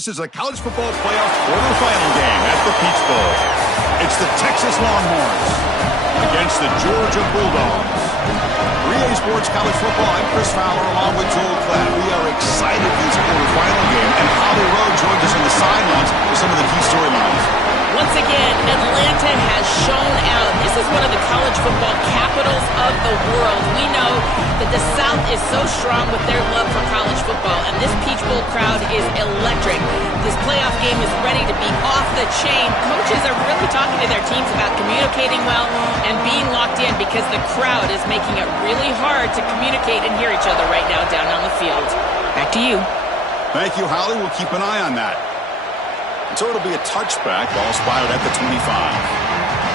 This is a college football playoff quarterfinal game at the Peach Bowl. It's the Texas Longhorns against the Georgia Bulldogs. 3A Sports College Football, I'm Chris Fowler along with Joel Klatt. We are excited for this quarterfinal game, and Holly Rowe joins us on the sidelines with some of the key storylines. Once again, Atlanta has shown out. This is one of the college football capitals of the world. We know that the South is so strong with their love for college football, and this Peach Bowl crowd is electric. This playoff game is ready to be off the chain. Coaches are really talking to their teams about communicating well and being locked in because the crowd is making it really hard to communicate and hear each other right now down on the field. Back to you. Thank you, Holly. We'll keep an eye on that. So it'll be a touchback, ball spotted at the 25.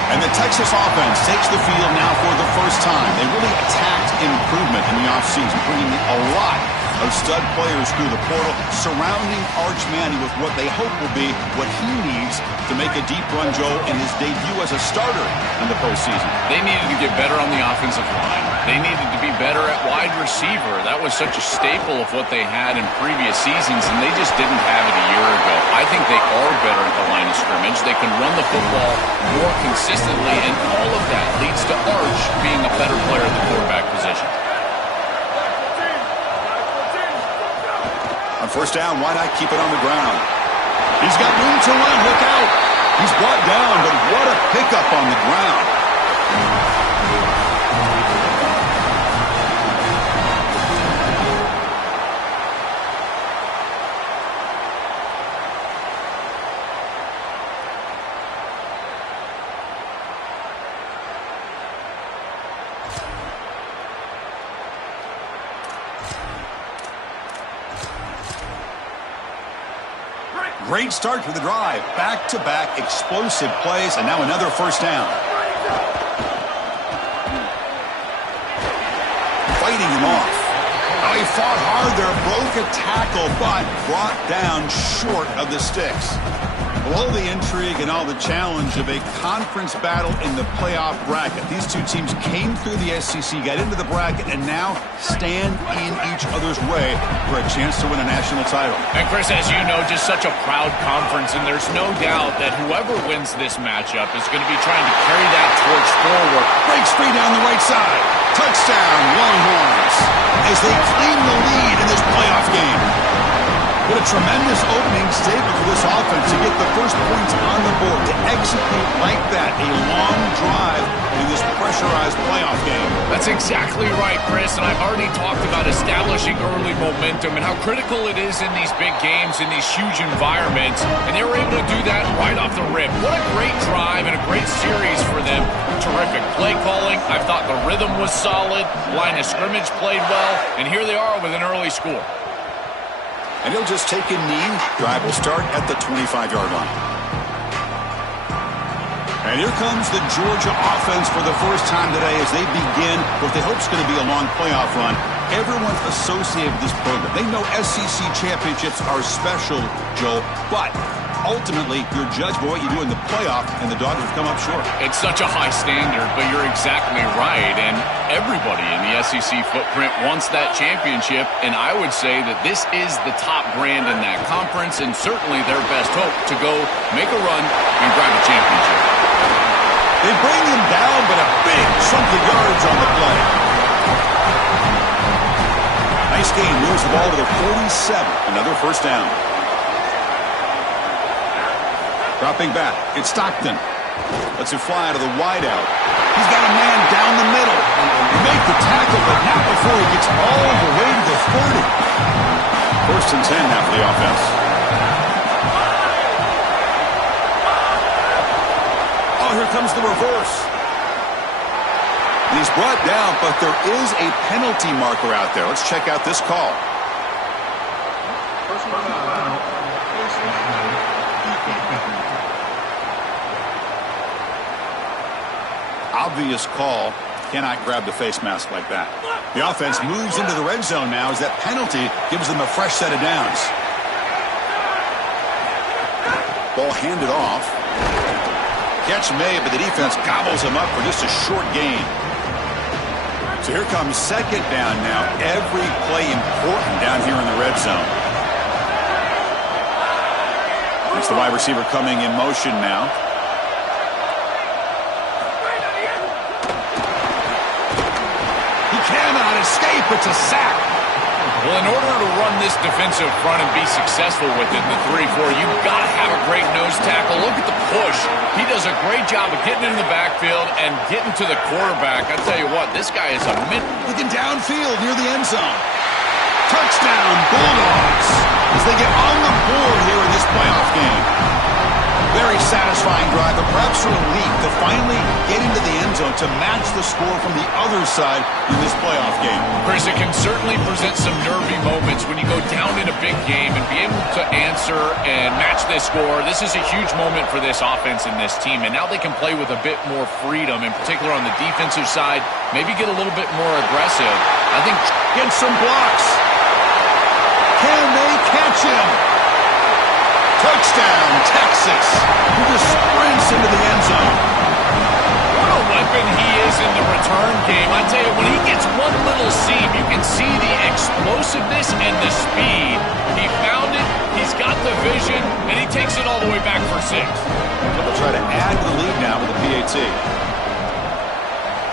And the Texas offense takes the field now for the first time. They really attacked improvement in the offseason, bringing a lot of stud players through the portal, surrounding Arch Manning with what they hope will be what he needs to make a deep run, Joe, in his debut as a starter in the postseason. They needed to get better on the offensive line. They needed to be better at wide receiver. That was such a staple of what they had in previous seasons, and they just didn't have it a year ago. I think they are better at the line of scrimmage. They can run the football more consistently, and all of that leads to Arch being a better player at the quarterback position. On first down, why not keep it on the ground? He's got room to run. Look out. He's brought down, but what a pickup on the ground. Great start to the drive. Back-to-back explosive plays, and now another first down. Fighting him off. Oh, he fought hard there, broke a tackle, but brought down short of the sticks. Below the intrigue and all the challenge of a conference battle in the playoff bracket. These two teams came through the SEC, got into the bracket, and now stand in each other's way for a chance to win a national title. And Chris, as you know, just such a proud conference, and there's no doubt that whoever wins this matchup is going to be trying to carry that torch forward. Breaks free down the right side. Touchdown, Longhorns, as they claim the lead in this playoff game. What a tremendous opening statement for this offense to get the first points on the board, to execute like that, a long drive in this pressurized playoff game. That's exactly right, Chris, and I've already talked about establishing early momentum and how critical it is in these big games, in these huge environments, and they were able to do that right off the rip. What a great drive and a great series for them. Terrific play calling. I thought the rhythm was solid, line of scrimmage played well, and here they are with an early score. And he'll just take a knee. Drive will start at the 25-yard line. And here comes the Georgia offense for the first time today as they begin what they hope is going to be a long playoff run. Everyone's associated with this program. They know SEC championships are special, Joe, but ultimately you're judged by what you do in the playoff, and the Dogs have come up short. It's such a high standard, but you're exactly right, and everybody in the SEC footprint wants that championship, and I would say that this is the top brand in that conference, and certainly their best hope to go make a run and grab a championship. They bring him down, but a big chunk of yards on the play. Nice gain, moves the ball to the 47. Another first down. Dropping back, it's Stockton. Lets it fly out of the wideout. He's got a man down the middle. He made the tackle, but not before he gets all the way to the 30. First and 10 now for the offense. Oh, here comes the reverse. And he's brought down, but there is a penalty marker out there. Let's check out this call. Obvious call. Cannot grab the face mask like that. The offense moves into the red zone now as that penalty gives them a fresh set of downs. Ball handed off. Catch made, but the defense gobbles him up for just a short gain. So here comes second down now. Every play important down here in the red zone. It's the wide receiver coming in motion now. He cannot escape. It's a sack. Well, in order to run this defensive front and be successful with it in the 3-4, you've got to have a great nose tackle. Look at the push. He does a great job of getting into the backfield and getting to the quarterback. I tell you what, this guy is a mint. Looking downfield near the end zone. Touchdown, Bulldogs, as they get on the board here in this playoff game. Very satisfying drive, but perhaps a relief to finally get into the end zone to match the score from the other side in this playoff game. Chris, it can certainly present some nervy moments when you go down in a big game and be able to answer and match this score. This is a huge moment for this offense and this team, and now they can play with a bit more freedom, in particular on the defensive side, maybe get a little bit more aggressive. I think gets some blocks. Can they catch him? Touchdown, Texas, who just sprints into the end zone. What a weapon he is in the return game. I tell you, when he gets one little seam, you can see the explosiveness and the speed. He found it, he's got the vision, and he takes it all the way back for 6. They'll try to add to the lead now with the PAT.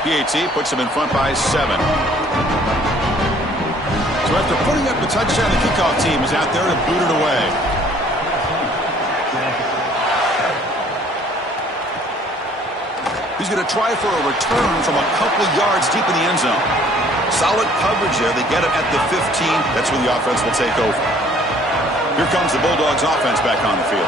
PAT puts him in front by 7. So after putting up the touchdown, the kickoff team is out there to boot it away. He's going to try for a return from a couple of yards deep in the end zone. Solid coverage there. They get it at the 15. That's where the offense will take over. Here comes the Bulldogs offense back on the field.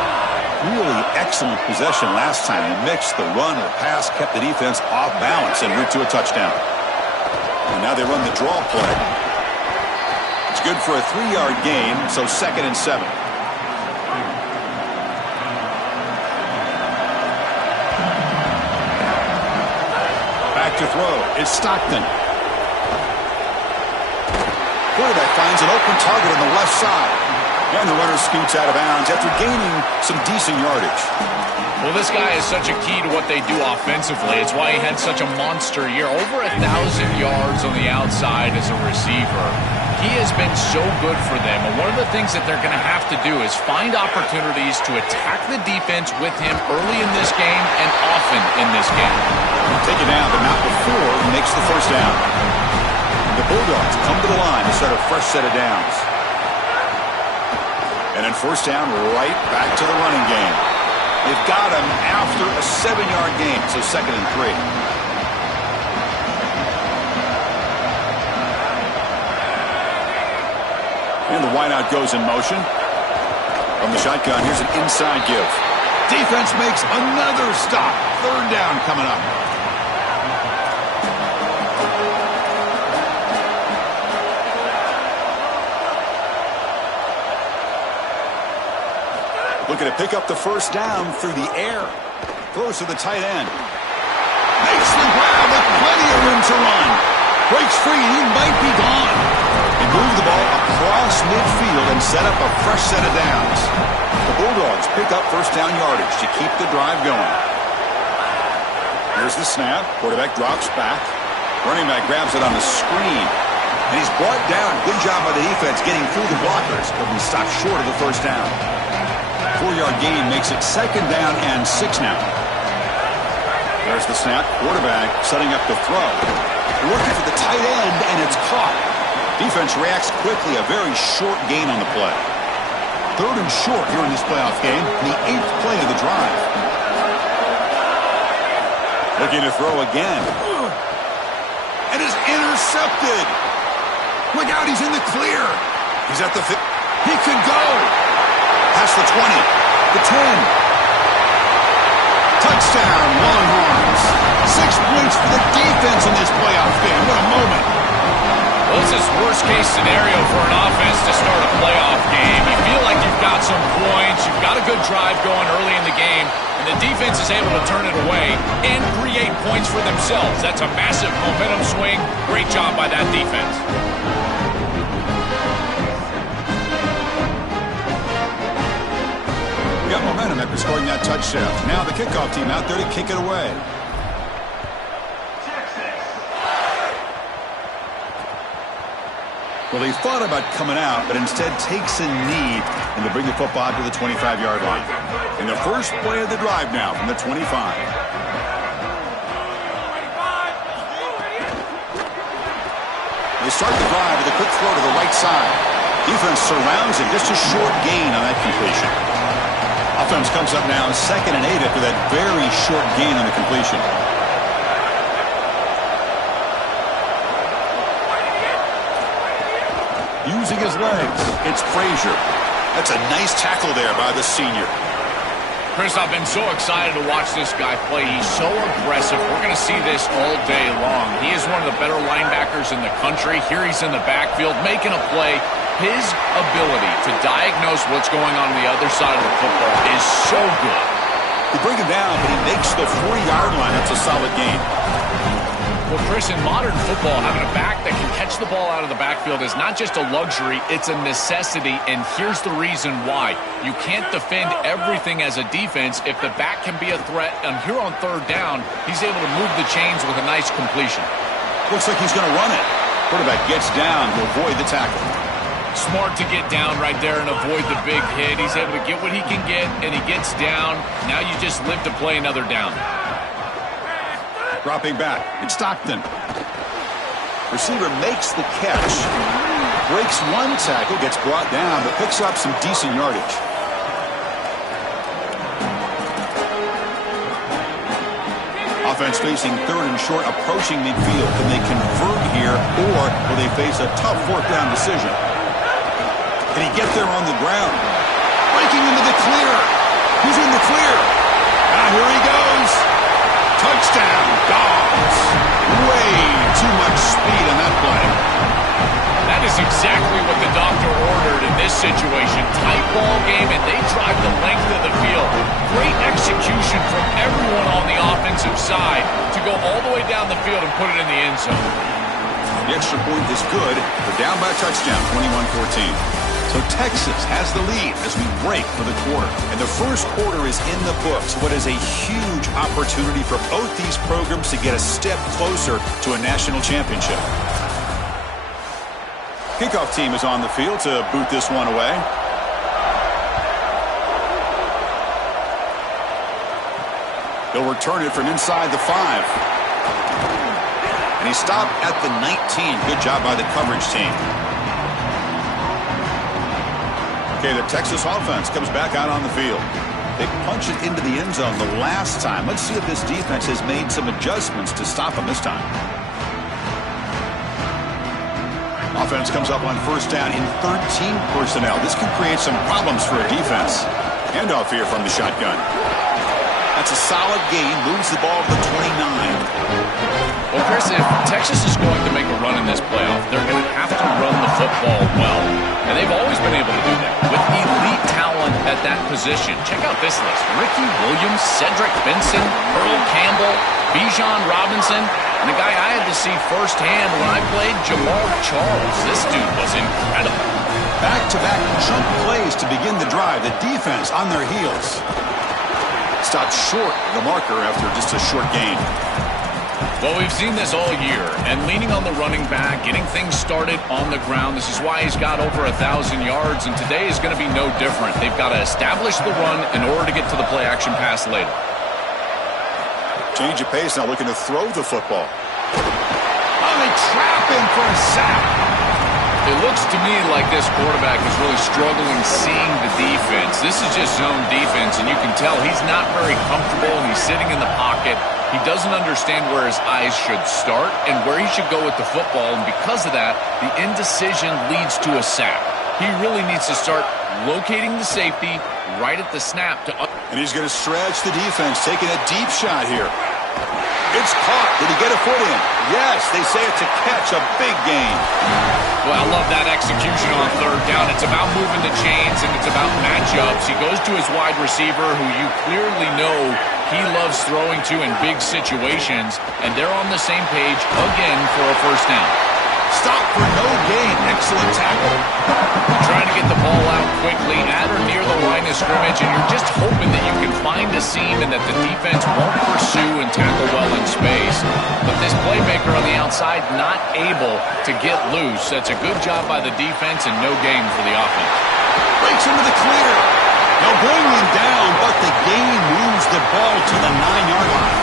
Really excellent possession last time. The mix, the run, the pass kept the defense off balance en route to a touchdown. And now they run the draw play. It's good for a 3-yard gain, so 2nd and 7. To throw is Stockton. Quarterback finds an open target on the left side. And the runner scoots out of bounds after gaining some decent yardage. Well, this guy is such a key to what they do offensively. It's why he had such a monster year. Over 1,000 yards on the outside as a receiver. He has been so good for them. And one of the things that they're going to have to do is find opportunities to attack the defense with him early in this game and often in this game. Take it down, but not before he makes the first down. The Bulldogs come to the line to start a fresh set of downs. And then first down, right back to the running game. They've got him after a 7-yard gain, so 2nd and 3. And the wideout goes in motion. From the shotgun, here's an inside give. Defense makes another stop. 3rd down coming up. Looking to pick up the first down through the air. Throws to the tight end. Makes the grab with plenty of room to run. Breaks free, he might be gone. He moved the ball across midfield and set up a fresh set of downs. The Bulldogs pick up first down yardage to keep the drive going. Here's the snap. Quarterback drops back. Running back grabs it on the screen. And he's brought down. Good job by the defense getting through the blockers, but we stopped short of the first down. 4-yard gain makes it 2nd down and 6 now. There's the snap. Quarterback setting up the throw. Looking for the tight end, and it's caught. Defense reacts quickly. A very short gain on the play. 3rd and short here in this playoff game. The 8th play of the drive. Looking to throw again. And is intercepted. Look out, he's in the clear. He's at the 50. He can go. Past the 20. The 10. Touchdown, Longhorns. 6 points for the defense in this playoff game. What a moment. Well, this is worst-case scenario for an offense to start a playoff game. You feel like you've got some points, you've got a good drive going early in the game, and the defense is able to turn it away and create points for themselves. That's a massive momentum swing. Great job by that defense. Got momentum after scoring that touchdown. Now the kickoff team out there to kick it away. Well, he thought about coming out, but instead takes a knee and to bring the football to the 25-yard line. And the first play of the drive now from the 25. They start the drive with a quick throw to the right side. Defense surrounds it, just a short gain on that completion. Offense comes up now 2nd and 8 after that very short gain on the completion. Using his legs, it's Frazier. That's a nice tackle there by the senior. Chris, I've been so excited to watch this guy play. He's so aggressive. We're going to see this all day long. He is one of the better linebackers in the country. Here he's in the backfield making a play. His ability to diagnose what's going on the other side of the football is so good. They bring him down, but he makes the 40-yard line. That's a solid gain. Well, Chris, in modern football, having a back that can catch the ball out of the backfield is not just a luxury, it's a necessity, and here's the reason why. You can't defend everything as a defense if the back can be a threat, and here on 3rd down, he's able to move the chains with a nice completion. Looks like he's going to run it. Quarterback gets down to avoid the tackle. Smart to get down right there and avoid the big hit. He's able to get what he can get, and he gets down. Now you just live to play another down. Dropping back, it's Stockton. Receiver makes the catch. Breaks one tackle, gets brought down, but picks up some decent yardage. Offense facing 3rd and short, approaching midfield. Can they convert here, or will they face a tough 4th down decision? Can he get there on the ground? Breaking into the clear. He's in the clear. Now here he goes. Touchdown, Dogs. Way too much speed on that play. That is exactly what the doctor ordered in this situation. Tight ball game, and they drive the length of the field. Great execution from everyone on the offensive side to go all the way down the field and put it in the end zone. The extra point is good. They're down by a touchdown, 21-14. So Texas has the lead as we break for the quarter. And the first quarter is in the books. What is a huge opportunity for both these programs to get a step closer to a national championship. Kickoff team is on the field to boot this one away. They'll return it from inside the 5. And he stopped at the 19. Good job by the coverage team. Okay, the Texas offense comes back out on the field. They punch it into the end zone the last time. Let's see if this defense has made some adjustments to stop them this time. Offense comes up on 1st down in 13 personnel. This can create some problems for a defense. Handoff here from the shotgun. That's a solid gain. Moves the ball to the 29. Well, Chris, if Texas is going to make a run in this playoff, they're going to have to run the football well. And they've always been able to do that with elite talent at that position. Check out this list. Ricky Williams, Cedric Benson, Earl Campbell, Bijan Robinson, and the guy I had to see firsthand when I played, Jamal Charles. This dude was incredible. Back-to-back chunk plays to begin the drive. The defense on their heels. Stopped short of the marker after just a short gain. Well, we've seen this all year, and leaning on the running back, getting things started on the ground. This is why he's got over 1,000 yards, and today is going to be no different. They've got to establish the run in order to get to the play-action pass later. Change of pace, now looking to throw the football. Oh, they trap him for a sack. It looks to me like this quarterback is really struggling seeing the defense. This is just zone defense, and you can tell he's not very comfortable, and he's sitting in the pocket. He doesn't understand where his eyes should start and where he should go with the football, and because of that, the indecision leads to a sack. He really needs to start locating the safety right at the snap. And he's going to stretch the defense, taking a deep shot here. It's caught. Did he get a foot in? Yes, they say it's a catch, a big gain. Well, I love that execution on 3rd down. It's about moving the chains, and it's about matchups. He goes to his wide receiver, who you clearly know he loves throwing to in big situations, and they're on the same page again for a 1st down. Stop for no gain. Excellent tackle. Trying to get the ball out quickly at or near the line of scrimmage, and you're just hoping that you can find a seam and that the defense won't pursue and tackle well in space. But this playmaker on the outside not able to get loose. That's a good job by the defense and no gain for the offense. Breaks into the clear. They'll bring him down, but the gain moves the ball to the 9-yard line.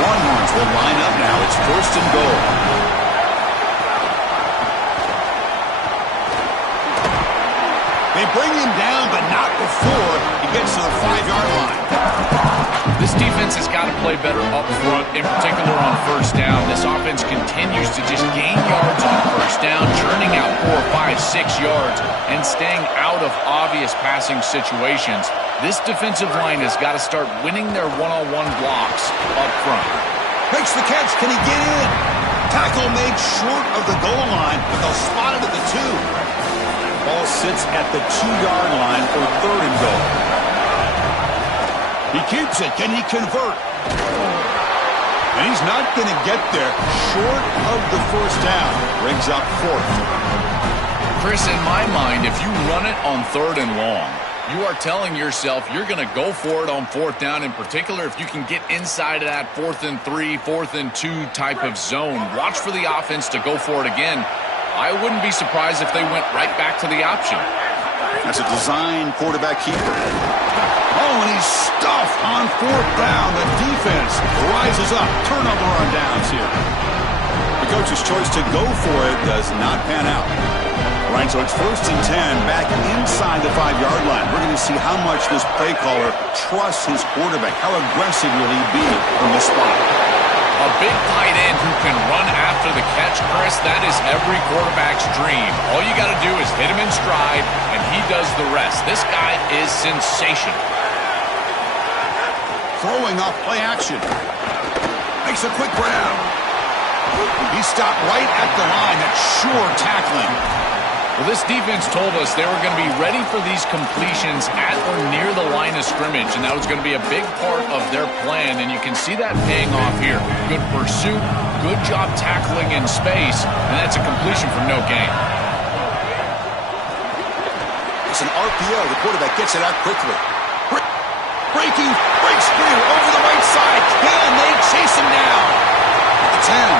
Longhorns will line up now. It's 1st and goal. They bring him down, but not before he gets to the 5-yard line. This defense has got to play better up front, in particular on 1st down. This offense continues to just gain yards on 1st down, churning out 4, 5, 6 yards, and staying out of obvious passing situations. This defensive line has got to start winning their one-on-one blocks up front. Makes the catch. Can he get in? Tackle made short of the goal line, but they'll spot it at the 2. Ball sits at the 2-yard line for 3rd and goal. He keeps it. Can he convert? And he's not going to get there. Short of the 1st down. Brings up 4th. Chris, in my mind, if you run it on 3rd and long, you are telling yourself you're going to go for it on 4th down, in particular if you can get inside of that 4th and 3, 4th and 2 type of zone. Watch for the offense to go for it again. I wouldn't be surprised if they went right back to the option. That's a design quarterback keeper. Oh, and he's stuffed on 4th down. The defense rises up. Turnover on downs here. The coach's choice to go for it does not pan out. Right, so it's 1st and 10, back inside the 5-yard line. We're going to see how much this play caller trusts his quarterback. How aggressive will he be from this spot? A big tight end who can run after the catch, Chris, that is every quarterback's dream. All you got to do is hit him in stride, and he does the rest. This guy is sensational. Throwing off play action. Makes a quick grab. He stopped right at the line. That's sure tackling. Well, this defense told us they were going to be ready for these completions at or near the line of scrimmage, and that was going to be a big part of their plan, and you can see that paying off here. Good pursuit, good job tackling in space, and that's a completion for no gain. It's an RPO. The quarterback gets it out quickly. Breaks clear over the right side. Can they chase him down? At the 10.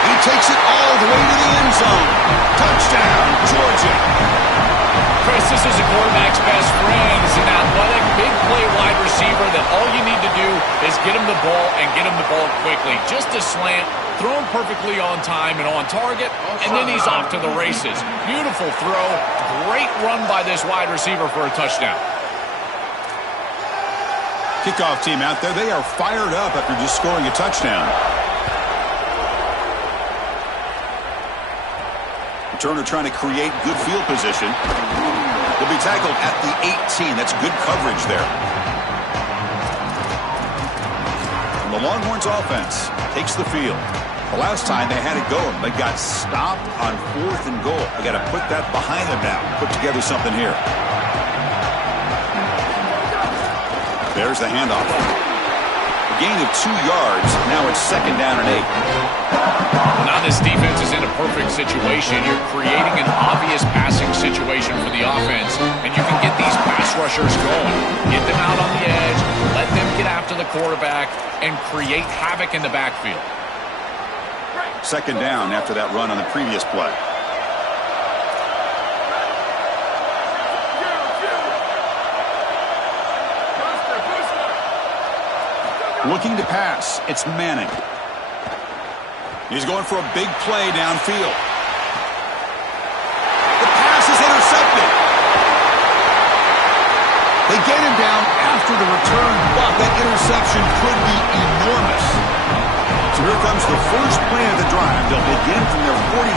He takes it all the way to the end zone. Touchdown, Georgia. Chris, this is a quarterback's best friend. He's an athletic, big play wide receiver that all you need to do is get him the ball and get him the ball quickly. Just a slant, thrown perfectly on time and on target, and then he's off to the races. Beautiful throw. Great run by this wide receiver for a touchdown. Kickoff team out there. They are fired up after just scoring a touchdown. Turner trying to create good field position. He'll be tackled at the 18. That's good coverage there. And the Longhorns offense takes the field. The last time they had it going, they got stopped on 4th and goal. They got to put that behind them now. Put together something here. There's the handoff. A gain of 2 yards. Now it's 2nd down and 8. Now this defense is in a perfect situation. You're creating an obvious passing situation for the offense, and you can get these pass rushers going. Get them out on the edge, let them get after the quarterback, and create havoc in the backfield. 2nd down after that run on the previous play. Looking to pass. It's Manning. He's going for a big play downfield. The pass is intercepted. They get him down after the return, but that interception could be enormous. So here comes the first play of the drive. They'll begin from their 47.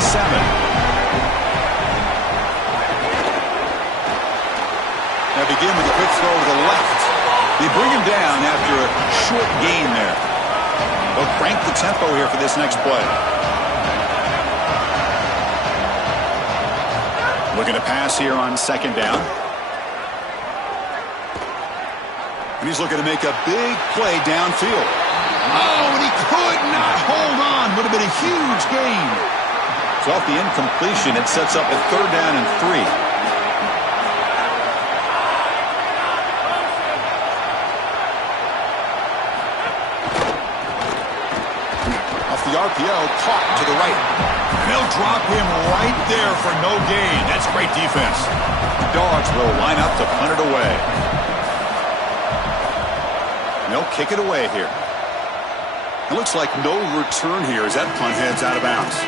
Now begin with a quick throw to the left. They bring him down after a short gain there. They'll crank the tempo here for this next play. Looking to pass here on 2nd down. And he's looking to make a big play downfield. Oh, and he could not hold on. Would have been a huge gain. So off the incompletion, it sets up a 3rd down and 3. Off the RPO, caught to the right. They'll drop him right there for no gain. That's great defense. Dogs will line up to punt it away. They'll kick it away here. It looks like no return here as that punt heads out of bounds.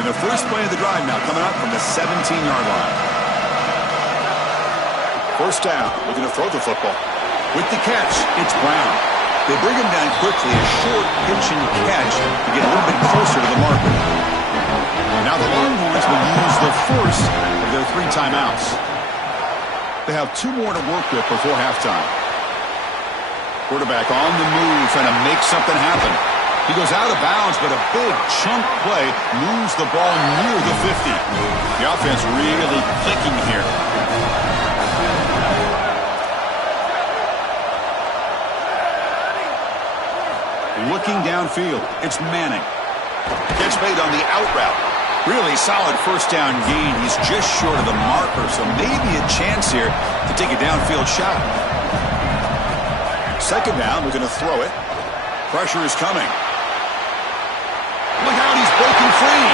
And the first play of the drive now coming up from the 17-yard line. First down, looking to throw the football. With the catch, it's Brown. They bring him down quickly, a short pitch and catch to get a little bit closer to the marker. Now the Longhorns will use the first of their 3 timeouts. They have 2 more to work with before halftime. Quarterback on the move, trying to make something happen. He goes out of bounds, but a big chunk play moves the ball near the 50. The offense really clicking here. Looking downfield, it's Manning. Catch made on the out route. Really solid first down gain. He's just short of the marker, so maybe a chance here to take a downfield shot. Second down, we're going to throw it. Pressure is coming. Look out, he's breaking free.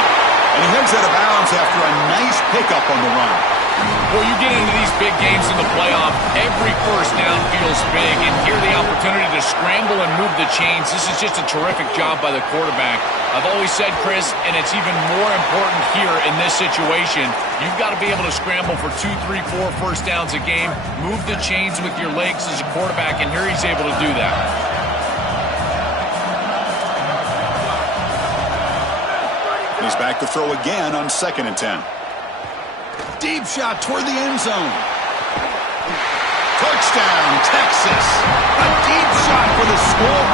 And he heads out of bounds after a nice pickup on the run. Well, you get into these big games in the playoff, every first down feels big, and here the opportunity to scramble and move the chains. This is just a terrific job by the quarterback. I've always said, Chris, and it's even more important here in this situation, you've got to be able to scramble for 2, 3, 4 first downs a game, move the chains with your legs as a quarterback, and here he's able to do that. He's back to throw again on 2nd and 10. Deep shot toward the end zone. Touchdown, Texas. A deep shot for the score.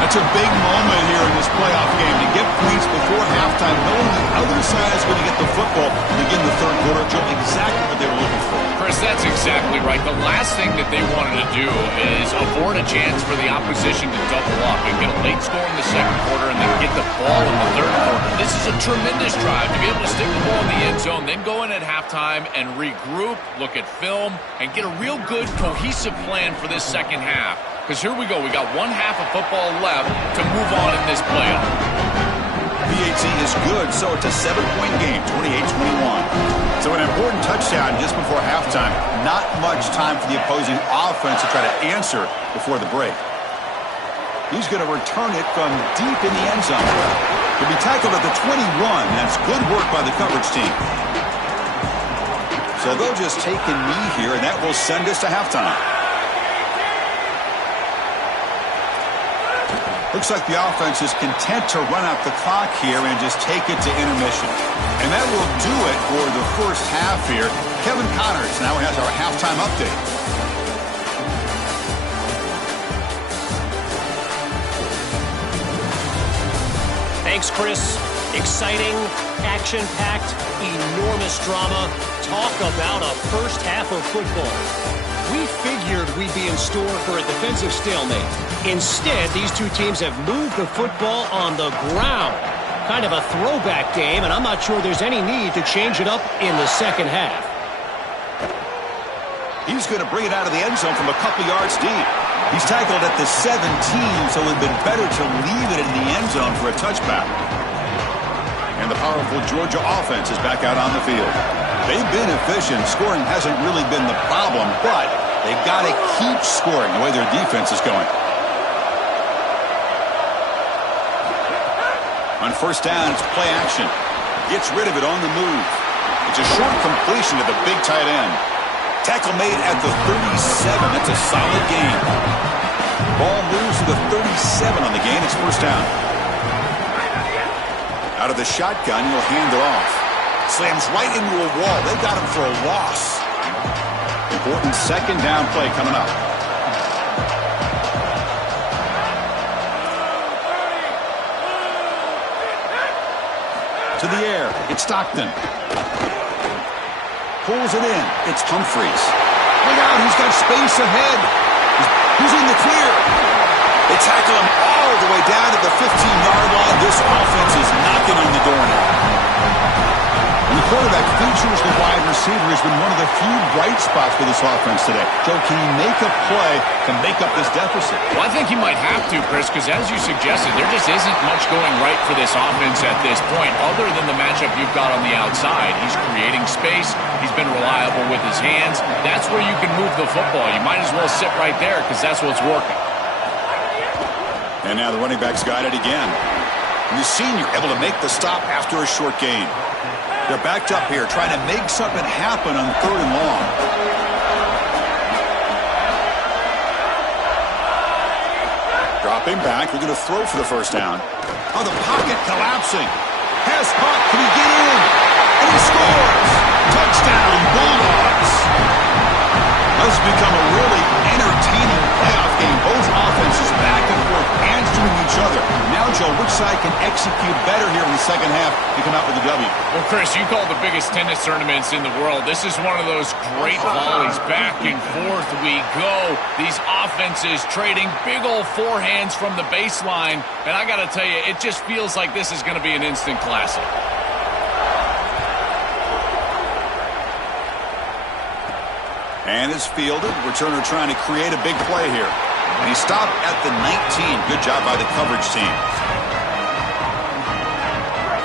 That's a big moment here in this playoff game to get points before halftime, knowing the other side is going to get the football to begin the 3rd quarter. Exactly what they were looking for. Chris, that's exactly right. The last thing that they wanted to do is afford a chance for the opposition to double up and get a late score in the 2nd quarter and then get the ball in the 3rd quarter. This is a tremendous drive to be able to stick the ball in the end zone, then go in at halftime and regroup, look at film, and get a real good cohesive plan for this 2nd half. Because here we go. We got 1 half of football left to move on in this playoff. PAT is good, so it's a 7-point game, 28-21. So an important touchdown just before halftime. Not much time for the opposing offense to try to answer before the break. He's going to return it from deep in the end zone. He'll be tackled at the 21. That's good work by the coverage team. So they'll just take a knee here, and that will send us to halftime. Looks like the offense is content to run out the clock here and just take it to intermission. And that will do it for the first half here. Kevin Connors now has our halftime update. Thanks, Chris. Exciting, action-packed, enormous drama. Talk about a first half of football. We figured we'd be in store for a defensive stalemate. Instead, these 2 teams have moved the football on the ground. Kind of a throwback game, and I'm not sure there's any need to change it up in the 2nd half. He's going to bring it out of the end zone from a couple yards deep. He's tackled at the 17, so it would have been better to leave it in the end zone for a touchback. And the powerful Georgia offense is back out on the field. They've been efficient. Scoring hasn't really been the problem, but they've got to keep scoring the way their defense is going. On first down, it's play action. Gets rid of it on the move. It's a short completion to the big tight end. Tackle made at the 37. That's a solid gain. Ball moves to the 37 on the gain. It's first down. Out of the shotgun, he'll hand it off. Slams right into a wall. They got him for a loss. Important 2nd down play coming up. To the air, it's Stockton. Pulls it in, it's Humphreys. Look out, he's got space ahead. He's in the clear. They tackle him all the way down to the 15-yard line. This offense is knocking on the door now. And the quarterback features the wide receiver has been one of the few bright spots for this offense today. Joe, can he make a play to make up this deficit? Well, I think he might have to, Chris, because as you suggested, there just isn't much going right for this offense at this point, other than the matchup you've got on the outside. He's creating space. He's been reliable with his hands. That's where you can move the football. You might as well sit right there because that's what's working. And now the running back's got it again. And the senior able to make the stop after a short gain. They're backed up here trying to make something happen on 3rd and long. Dropping back. They're going to throw for the first down. Oh, the pocket collapsing. Has caught. Can he get in? And he scores. Touchdown, Bulldogs. This has become a really entertaining playoff game. Both offenses back and forth answering each other. Now, Joe, which side can execute better here in the second half to come out with a W? Well, Chris, you call the biggest tennis tournaments in the world. This is one of those great volleys. Back and forth we go. These offenses trading big old forehands from the baseline. And I got to tell you, it just feels like this is going to be an instant classic. And it's fielded. Returner trying to create a big play here. And he stopped at the 19. Good job by the coverage team.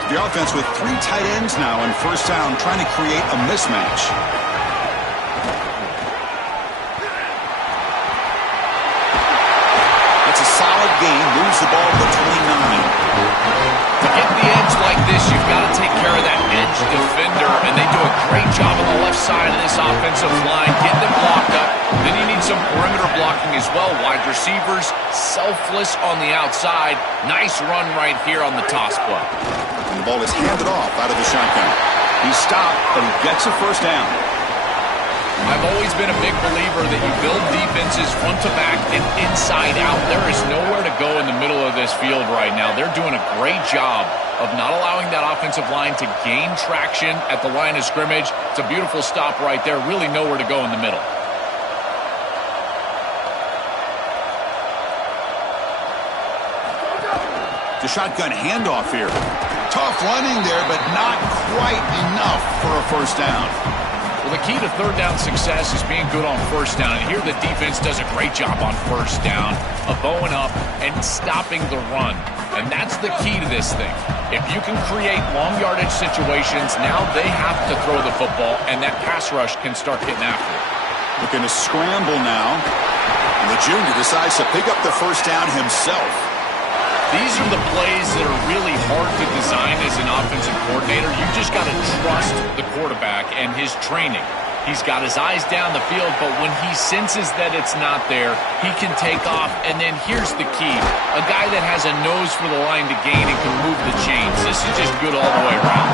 The offense with 3 tight ends now on first down, trying to create a mismatch. That's a solid gain. Moves the ball to the 29. To get the edge like this, you've got to take care of that edge defender, and they do a great job on the left side of this offensive line, getting them blocked up. Then you need some perimeter blocking as well. Wide receivers, selfless on the outside. Nice run right here on the toss play. And the ball is handed off out of the shotgun. He stopped, but he gets a first down. I've always been a big believer that you build defenses front to back and inside out. There is nowhere to go in the middle of this field right now. They're doing a great job of not allowing that offensive line to gain traction at the line of scrimmage. It's a beautiful stop right there. Really nowhere to go in the middle. The shotgun handoff here. Tough running there, but not quite enough for a first down. Well, the key to 3rd down success is being good on first down. And here the defense does a great job on first down of bowing up and stopping the run. And that's the key to this thing. If you can create long yardage situations, now they have to throw the football, and that pass rush can start getting after it. Looking to scramble now. And the junior decides to pick up the first down himself. These are the plays that are really hard to design as an offensive coordinator. You just got to trust the quarterback and his training. He's got his eyes down the field, but when he senses that it's not there, he can take off. And then here's the key. A guy that has a nose for the line to gain and can move the chains. This is just good all the way around.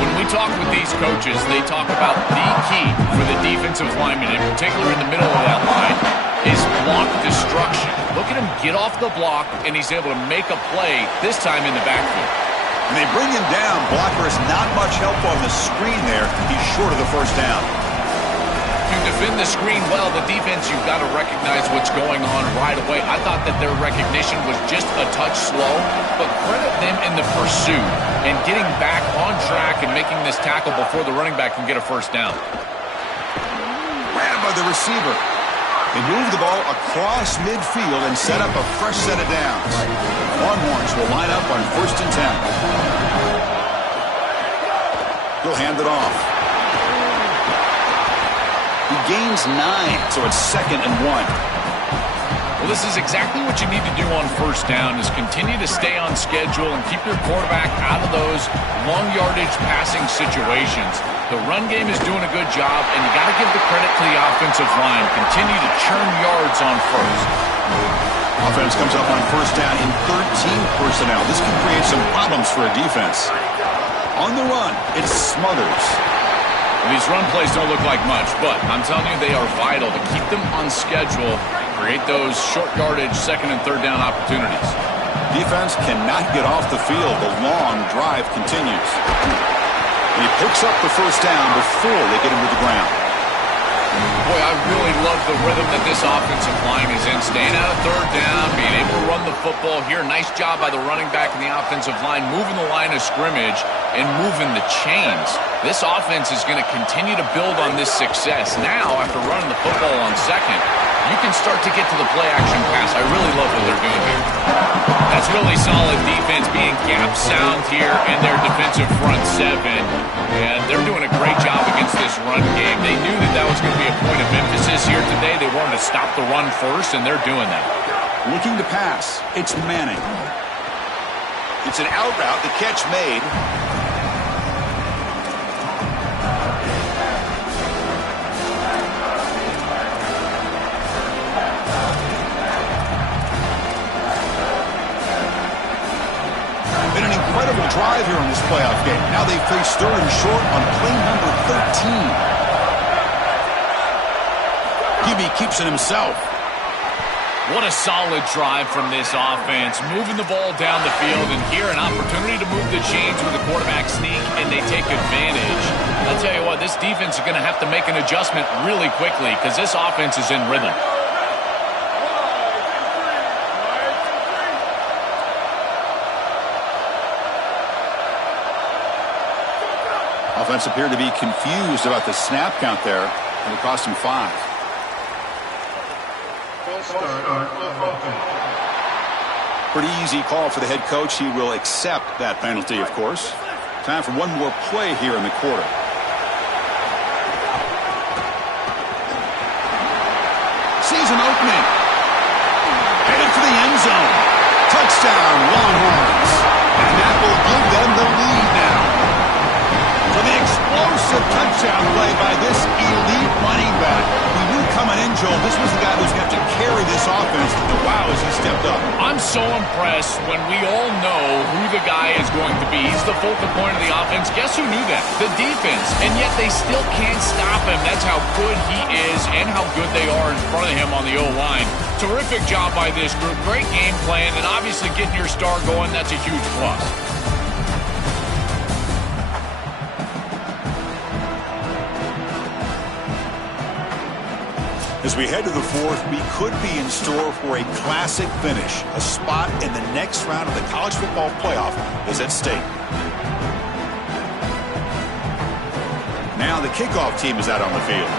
When we talk with these coaches, they talk about the key for the defensive lineman, in particular in the middle of that line, is block destruction. Look at him get off the block, and he's able to make a play, this time in the backfield. And they bring him down. Blocker has not much help on the screen there. He's short of the first down. To defend the screen well, the defense, you've got to recognize what's going on right away. I thought that their recognition was just a touch slow, but credit them in the pursuit and getting back on track and making this tackle before the running back can get a first down. Grabbed by the receiver. They move the ball across midfield and set up a fresh set of downs. Longhorns will line up on 1st and 10. He'll hand it off. He gains 9, so it's 2nd and 1. Well, this is exactly what you need to do on first down, is continue to stay on schedule and keep your quarterback out of those long yardage passing situations. The run game is doing a good job, and you got to give the credit to the offensive line. Continue to churn yards on first. Offense comes up on first down in 13 personnel. This can create some problems for a defense. On the run, it's Smothers. These run plays don't look like much, but I'm telling you, they are vital to keep them on schedule, create those short yardage 2nd and 3rd down opportunities. Defense cannot get off the field. The long drive continues. And he picks up the first down before they get him to the ground. Boy, I really love the rhythm that this offensive line is in. Staying out of third down, being able to run the football here. Nice job by the running back and the offensive line, moving the line of scrimmage and moving the chains. This offense is going to continue to build on this success. Now, after running the football on second, you can start to get to the play-action pass. I really love what they're doing here. That's really solid defense, being gap sound here in their defensive front seven. And they're doing a great job against this run game. They knew that that was going to be a point of emphasis here today. They wanted to stop the run first, and they're doing that. Looking to pass. It's Manning. It's an out route. The catch made. Been an incredible drive here in this playoff game. Now they face third and short on play number 13. Gibby keeps it himself. What a solid drive from this offense. Moving the ball down the field, and here an opportunity to move the chains with the quarterback sneak, and they take advantage. I'll tell you what, this defense is going to have to make an adjustment really quickly because this offense is in rhythm. Offense appeared to be confused about the snap count there, and it cost him 5. Pretty easy call for the head coach. He will accept that penalty, of course. Time for one more play here in the quarter. Sees an opening. Headed for the end zone. Touchdown, Longhorns. And that will give them the lead now. For the explosive touchdown play by this elite running back. We knew coming in, Joel, this was the guy who's going to have to carry this offense. And wow, as he stepped up. I'm so impressed when we all know who the guy is going to be. He's the focal point of the offense. Guess who knew that? The defense. And yet they still can't stop him. That's how good he is and how good they are in front of him on the O-line. Terrific job by this group. Great game plan, and obviously getting your star going, that's a huge plus. As we head to the fourth, we could be in store for a classic finish. A spot in the next round of the college football playoff is at stake. Now the kickoff team is out on the field.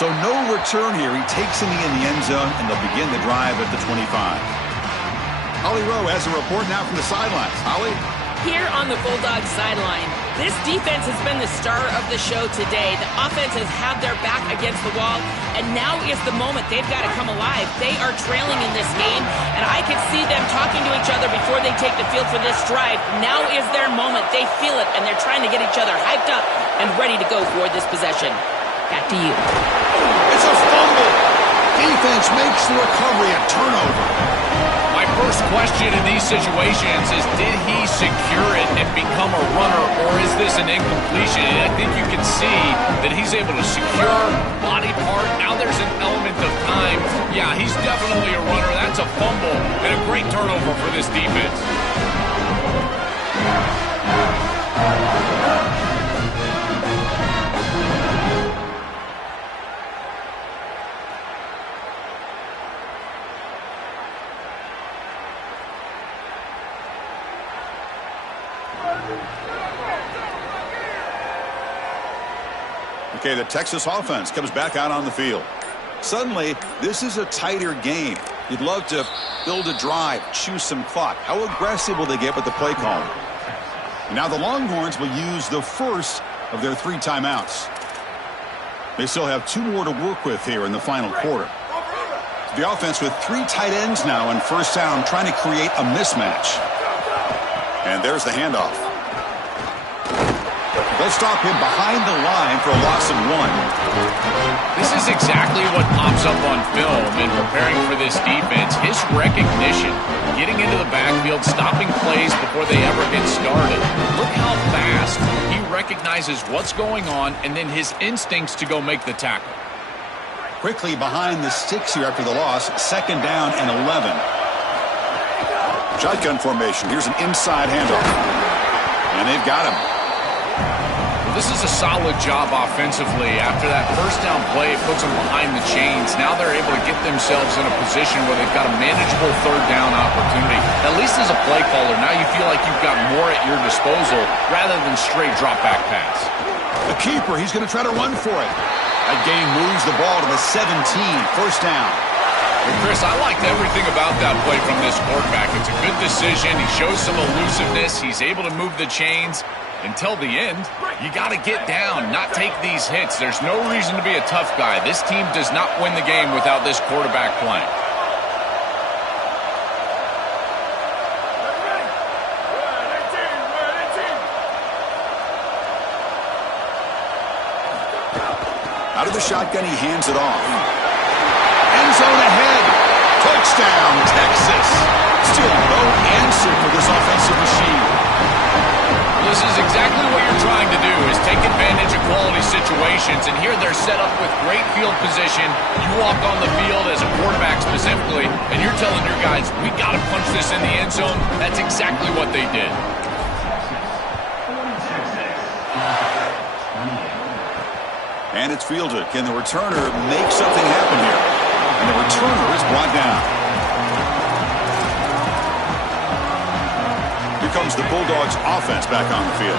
So no return here. He takes him in the end zone, and they'll begin the drive at the 25. Holly Rowe has a report now from the sidelines. Holly? Here on the Bulldogs sideline, this defense has been the star of the show today. The offense has had their back against the wall, and now is the moment they've got to come alive. They are trailing in this game, and I can see them talking to each other before they take the field for this drive. Now is their moment. They feel it, and they're trying to get each other hyped up and ready to go for this possession. Back to you. It's a fumble. Defense makes the recovery a turnover. My first question in these situations is, did he secure it and become a runner, or is this an incompletion? And I think you can see that he's able to secure body part. Now there's an element of time. Yeah, he's definitely a runner. That's a fumble and a great turnover for this defense. Okay, the Texas offense comes back out on the field. Suddenly, this is a tighter game. You'd love to build a drive, choose some clock. How aggressive will they get with the play call? Now the Longhorns will use the first of their 3 timeouts. They still have 2 more to work with here in the final quarter. The offense with 3 tight ends now in first down, trying to create a mismatch. And there's the handoff. They'll stop him behind the line for a loss of 1. This is exactly what pops up on film in preparing for this defense. His recognition, getting into the backfield, stopping plays before they ever get started. Look how fast he recognizes what's going on and then his instincts to go make the tackle. Quickly behind the sticks here after the loss. 2nd down and 11. Shotgun formation. Here's an inside handoff. And they've got him. Well, this is a solid job offensively. After that first down play, it puts them behind the chains. Now they're able to get themselves in a position where they've got a manageable 3rd down opportunity. At least as a play caller, now you feel like you've got more at your disposal rather than straight drop back pass. The keeper, he's going to try to run for it. That gain moves the ball to the 17. 1st down. Well, Chris, I liked everything about that play from this quarterback. It's a good decision. He shows some elusiveness. He's able to move the chains. Until the end, you got to get down, not take these hits. There's no reason to be a tough guy. This team does not win the game without this quarterback playing. Out of the shotgun, he hands it off. End zone ahead. Touchdown, Texas. Still no answer for this offensive machine. This is exactly what you're trying to do, is take advantage of quality situations. And here they're set up with great field position. You walk on the field as a quarterback specifically, and you're telling your guys, we got to punch this in the end zone. That's exactly what they did. And it's fielded. Can the returner make something happen here? And the returner is brought down. Here comes the Bulldogs offense back on the field.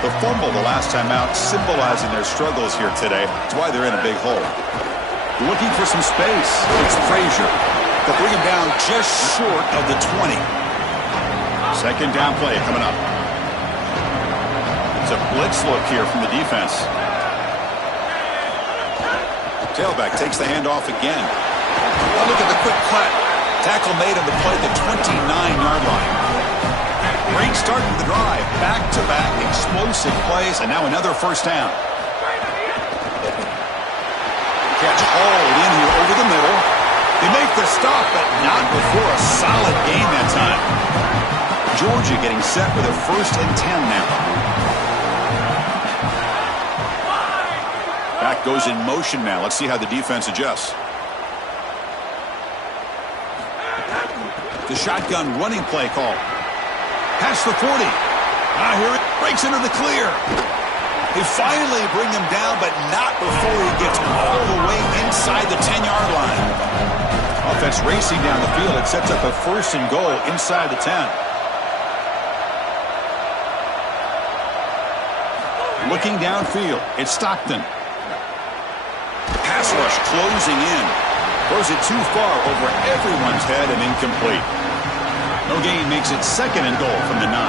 The fumble the last time out symbolizing their struggles here today. That's why they're in a big hole. Looking for some space. It's Frazier. They'll bring him down just short of the 20. 2nd down play coming up. It's a blitz look here from the defense. Tailback takes the handoff again. Oh, look at the quick cut. Tackle made on the play at the 29-yard line. Great start to the drive. Back-to-back explosive plays, and now another 1st down. Catch hauled in here over the middle. They make the stop, but not before a solid gain that time. Georgia getting set with a 1st and 10 now. Back goes in motion now. Let's see how the defense adjusts. The shotgun running play call. Past the 40. Here it breaks into the clear. They finally bring him down, but not before he gets all the way inside the 10-yard line. Offense racing down the field. It sets up a 1st and goal inside the 10. Looking downfield, it's Stockton. Pass rush closing in. Throws it too far over everyone's head and incomplete. No gain makes it 2nd and goal from the 9.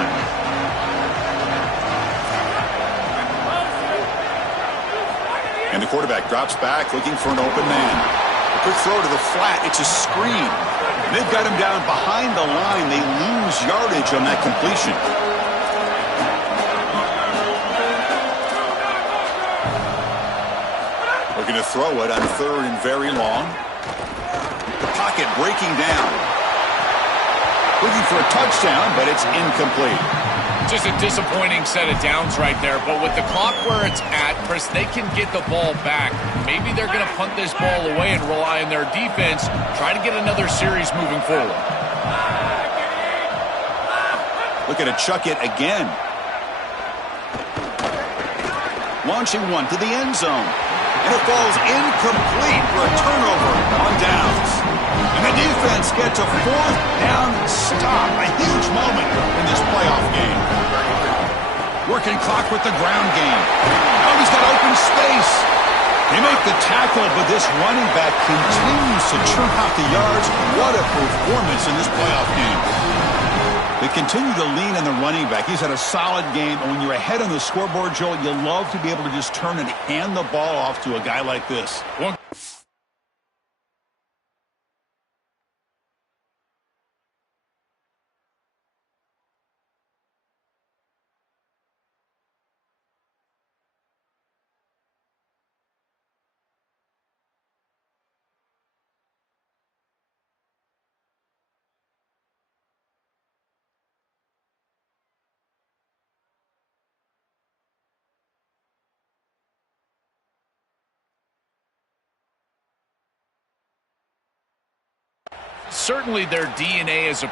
And the quarterback drops back looking for an open man. A quick throw to the flat. It's a screen. They've got him down behind the line. They lose yardage on that completion. Looking to throw it on 3rd and very long. Pocket breaking down. Looking for a touchdown, but it's incomplete. Just a disappointing set of downs right there. But with the clock where it's at, Chris, they can get the ball back. Maybe they're going to punt this ball away and rely on their defense. Try to get another series moving forward. Looking to chuck it again. Launching one to the end zone. And it falls incomplete for a turnover on downs. And the defense gets a 4th down stop. A huge moment in this playoff game. Working clock with the ground game. Now he's got open space. They make the tackle, but this running back continues to churn out the yards. What a performance in this playoff game. They continue to lean on the running back. He's had a solid game. And when you're ahead on the scoreboard, Joel, you love to be able to just turn and hand the ball off to a guy like this. certainly their DNA as a...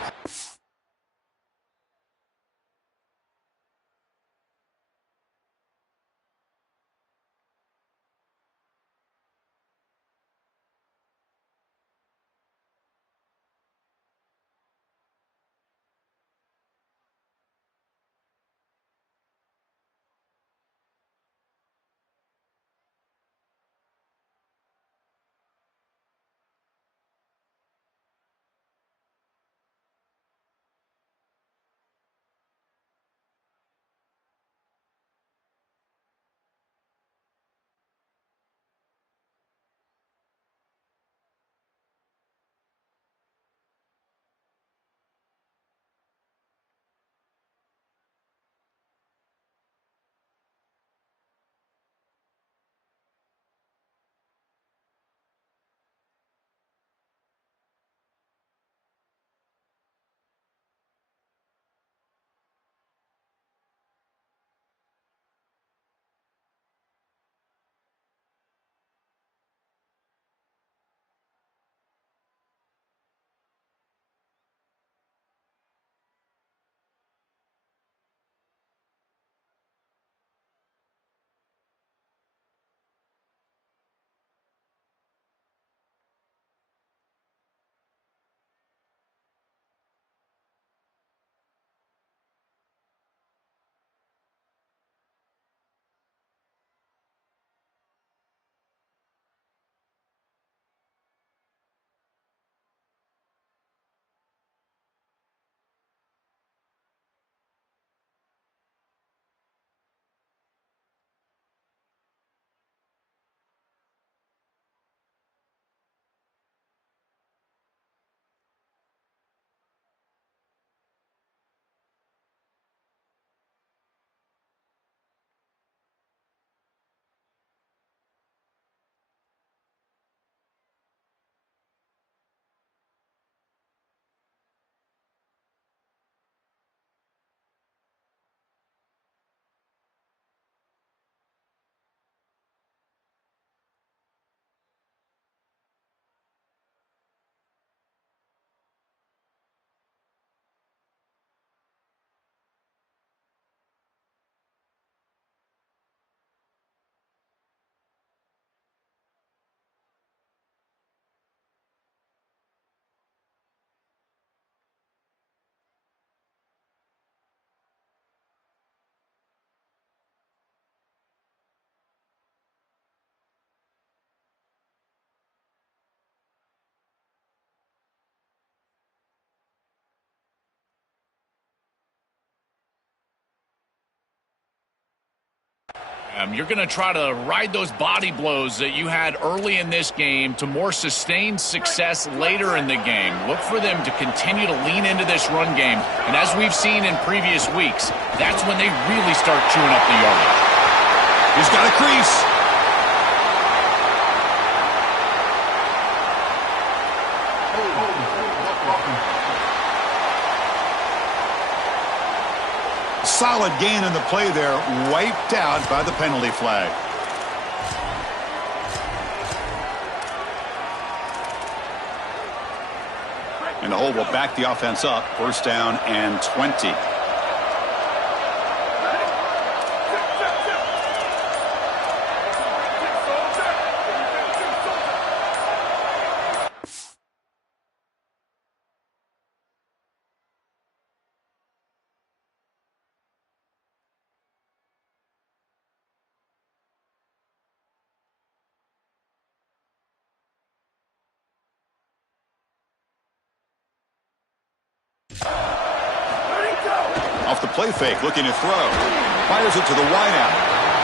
You're going to try to ride those body blows that you had early in this game to more sustained success later in the game. Look for them to continue to lean into this run game. And as we've seen in previous weeks, that's when they really start chewing up the yardage. He's got a crease. Solid gain in the play there, wiped out by the penalty flag. And the hold will back the offense up. First down and 20. Off the play fake, looking to throw. Fires it to the wideout.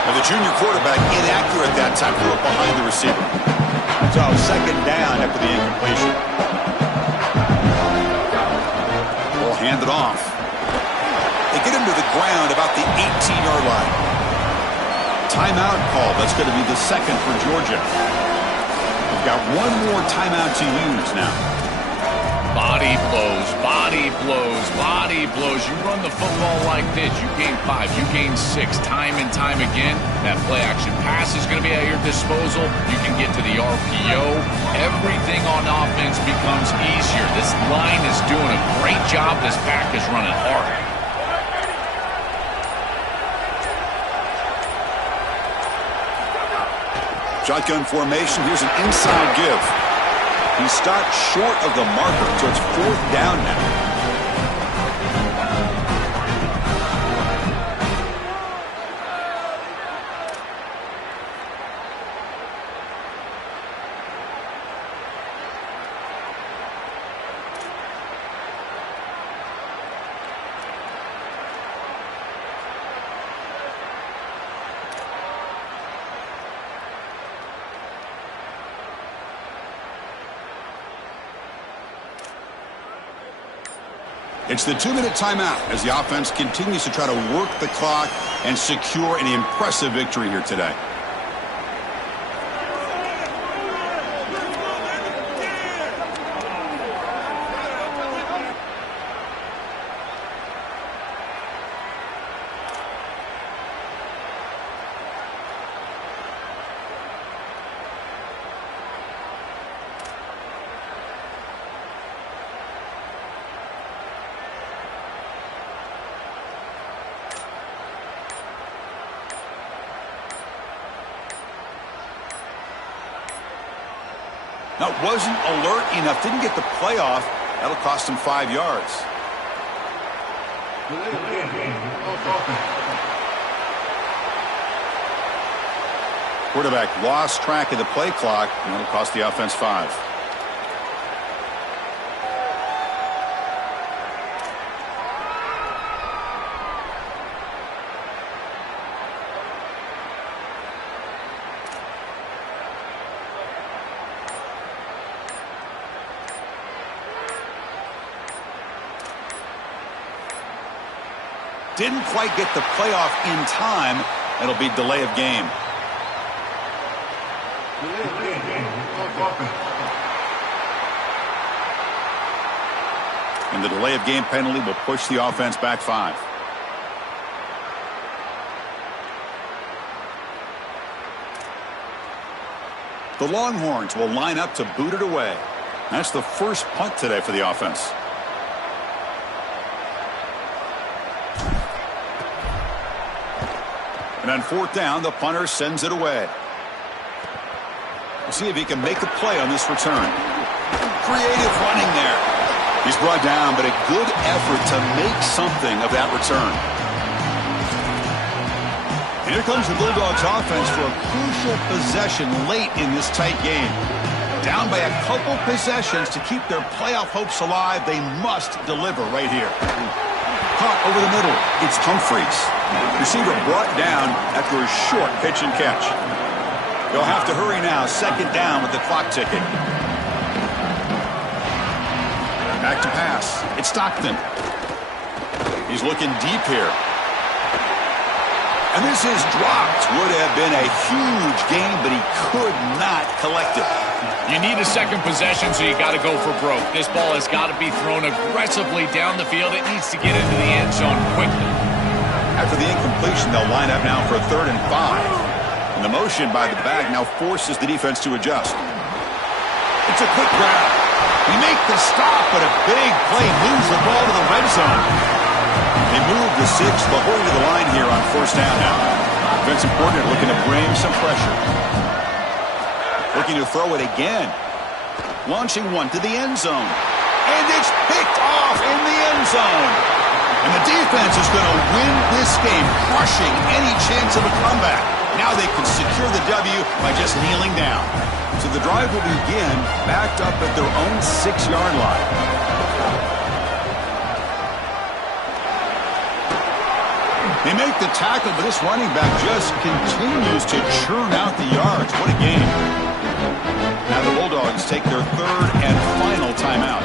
And the junior quarterback inaccurate that time, threw it behind the receiver. So second down after the incompletion. Ball handed off. They get him to the ground about the 18-yard line. Timeout call. That's going to be the second for Georgia. We've got one more timeout to use now. Body blows, body blows, body blows. You run the football like this, you gain 5, you gain 6, time and time again. That play-action pass is going to be at your disposal. You can get to the RPO. Everything on offense becomes easier. This line is doing a great job. This pack is running hard. Shotgun formation. Here's an inside give. He stopped short of the marker, so it's 4th down now. It's the 2-minute timeout as the offense continues to try to work the clock and secure an impressive victory here today. Now, wasn't alert enough, didn't get the play off. That'll cost him 5 yards. Quarterback lost track of the play clock, and that'll cost the offense 5. Didn't quite get the playoff in time. It'll be delay of game. And the delay of game penalty will push the offense back 5. The Longhorns will line up to boot it away. That's the first punt today for the offense. And on 4th down, the punter sends it away. We'll see if he can make a play on this return. Creative running there. He's brought down, but a good effort to make something of that return. And here comes the Bulldogs offense for a crucial possession late in this tight game. Down by a couple possessions to keep their playoff hopes alive, they must deliver right here. Caught over the middle. It's Humphreys. Receiver brought down after a short pitch and catch. They'll have to hurry now. 2nd down with the clock ticking. Back to pass. It's Stockton. He's looking deep here. And this is dropped. Would have been a huge game, but he could not collect it. You need a second possession, so you got to go for broke. This ball has got to be thrown aggressively down the field. It needs to get into the end zone quickly. After the incompletion, they'll line up now for a 3rd and 5. And the motion by the back now forces the defense to adjust. It's a quick grab. He make the stop, but a big play moves the ball to the red zone. They move the 6. They'll hurry to the line here on 1st down now. Defensive coordinator looking to bring some pressure. Looking to throw it again. Launching one to the end zone. And it's picked off in the end zone. And the defense is going to win this game, crushing any chance of a comeback. Now they can secure the W by just kneeling down. So the drive will begin backed up at their own 6-yard line. They make the tackle, but this running back just continues to churn out the yards. What a game. Now the Bulldogs take their 3rd and final timeout.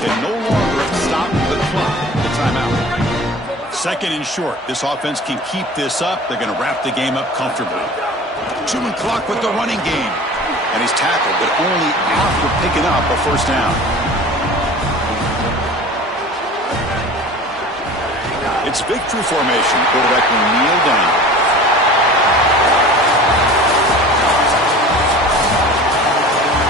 They can no longer stop the clock with the timeout. 2nd and short. This offense can keep this up. They're going to wrap the game up comfortably. Chewing clock with the running game. And he's tackled, but only after picking up a first down. It's victory formation. Quarterback will kneel down.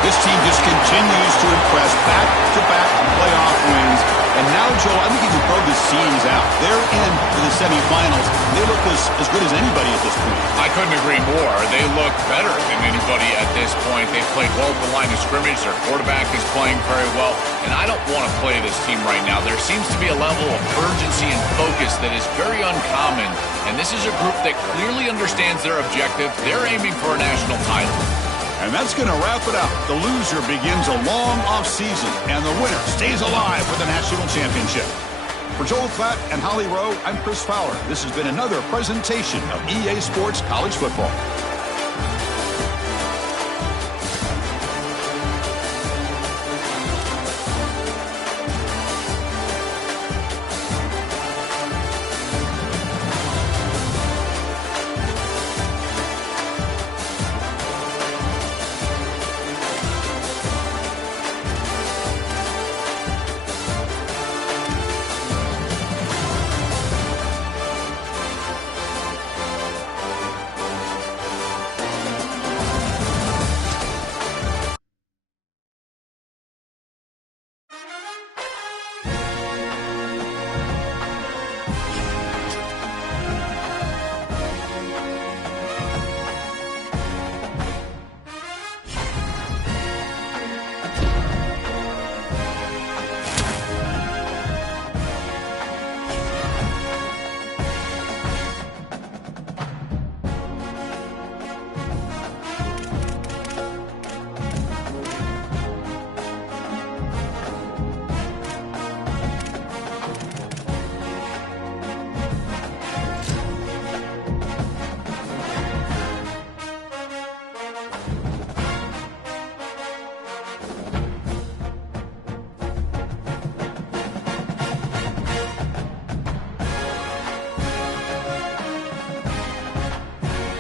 This team just continues to impress. Back-to-back playoff wins. And now, Joe, I think you can throw the scenes out. They're in for the semifinals. They look as good as anybody at this point. I couldn't agree more. They look better than anybody at this point. They've played well at the line of scrimmage. Their quarterback is playing very well. And I don't want to play this team right now. There seems to be a level of urgency and focus that is very uncommon. And this is a group that clearly understands their objective. They're aiming for a national title. And that's going to wrap it up. The loser begins a long offseason, and the winner stays alive for the national championship. For Joel Klatt and Holly Rowe, I'm Chris Fowler. This has been another presentation of EA Sports College Football.